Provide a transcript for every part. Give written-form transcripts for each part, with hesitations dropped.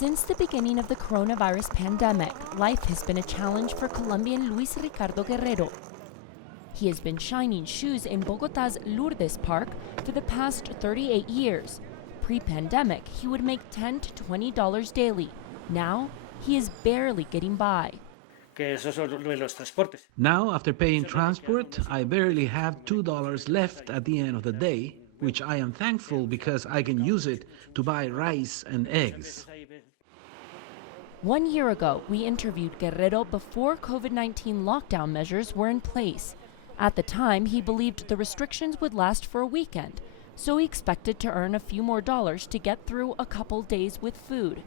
Since the beginning of the coronavirus pandemic, life has been a challenge for Colombian Luis Ricardo Guerrero. He has been shining shoes in Bogota's Lourdes park for the past 38 years. Pre-pandemic, he would make $10 to $20 daily. Now, he is barely getting by. Now, after paying transport, I barely have $2 left at the end of the day, which I am thankful because I can use it to buy rice and eggs. 1 year ago, we interviewed Guerrero before COVID-19 lockdown measures were in place. At the time, he believed the restrictions would last for a weekend, so he expected to earn a few more dollars to get through a couple days with food.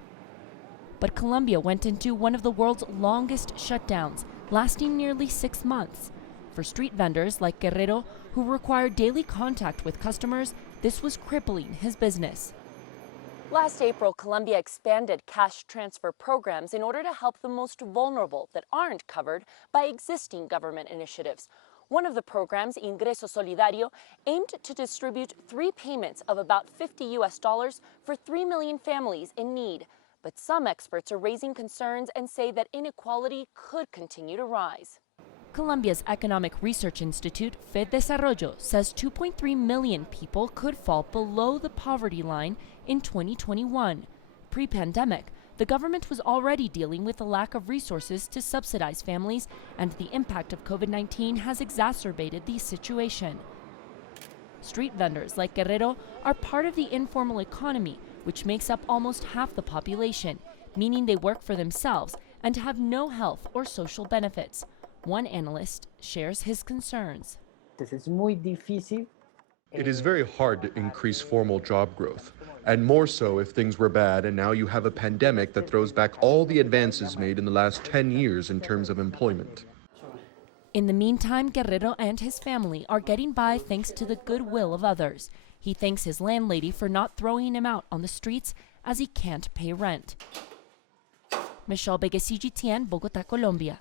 But Colombia went into one of the world's longest shutdowns, lasting nearly 6 months. For street vendors like Guerrero, who require daily contact with customers, this was crippling his business. Last April, Colombia expanded cash transfer programs in order to help the most vulnerable that aren't covered by existing government initiatives. One of the programs, Ingreso Solidario, aimed to distribute 3 payments of about $50 for 3 million families in need. But some experts are raising concerns and say that inequality could continue to rise. Colombia's Economic Research Institute, FedDesarrollo, says 2.3 million people could fall below the poverty line in 2021. Pre-pandemic, the government was already dealing with the lack of resources to subsidize families, and the impact of COVID-19 has exacerbated the situation. Street vendors like Guerrero are part of the informal economy, which makes up almost half the population, meaning they work for themselves and have no health or social benefits. One analyst shares his concerns. It is very hard to increase formal job growth, and more so if things were bad and now you have a pandemic that throws back all the advances made in the last 10 years in terms of employment. In the meantime, Guerrero and his family are getting by thanks to the goodwill of others. He thanks his landlady for not throwing him out on the streets as he can't pay rent. Begue, CGTN, Bogota, Colombia.